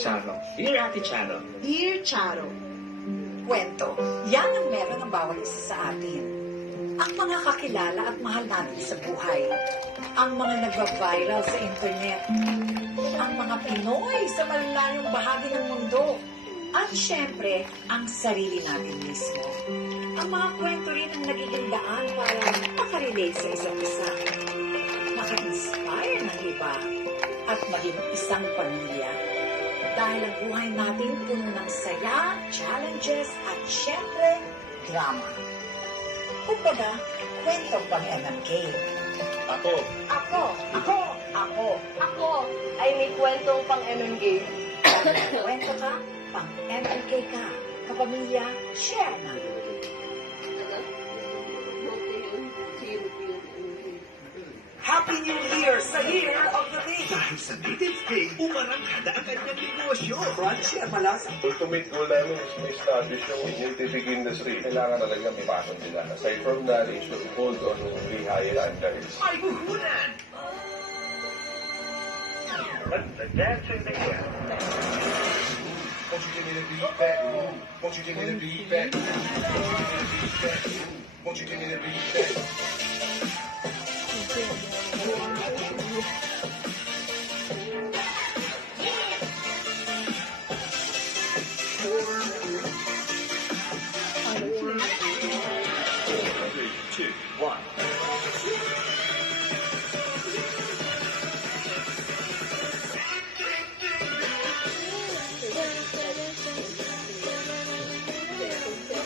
Charo. Dear Ate Charo. Dear Charo, kwento, yan ang meron ng bawat isa sa atin. Ang mga kakilala at mahal natin sa buhay. Ang mga nagva-viral sa internet. Ang mga Pinoy sa malalayong bahagi ng mundo. At syempre, ang sarili natin mismo. Ang mga kwento rin ang nagiging daan para makarelate sa isa't isa. Maka-inspire ng iba at maging isang pamilya. Dahil ang buhay natin puno ng saya, challenges, at syempre, drama. Kumbaga, kwento pang MMK. Ako. Ako, ako, ako. Ako ay may kwentong pang MMK. Kwento ka, pang MMK ka. Kapamilya, share na. Happy New Year sa Year of the Pig! Dahil sa Native Cake, umarangkada ang kanyang negosyo. Crunchy at malasa. Ultimate goal namin is to establish yung scientific industry. Kailangan talaga may passion nila. Aside from that, they should hold on to the higher standards. May huhunan! The dance in the air. Won't you give me the beat back? Won't you give me the beat back? Won't you give me the beat back?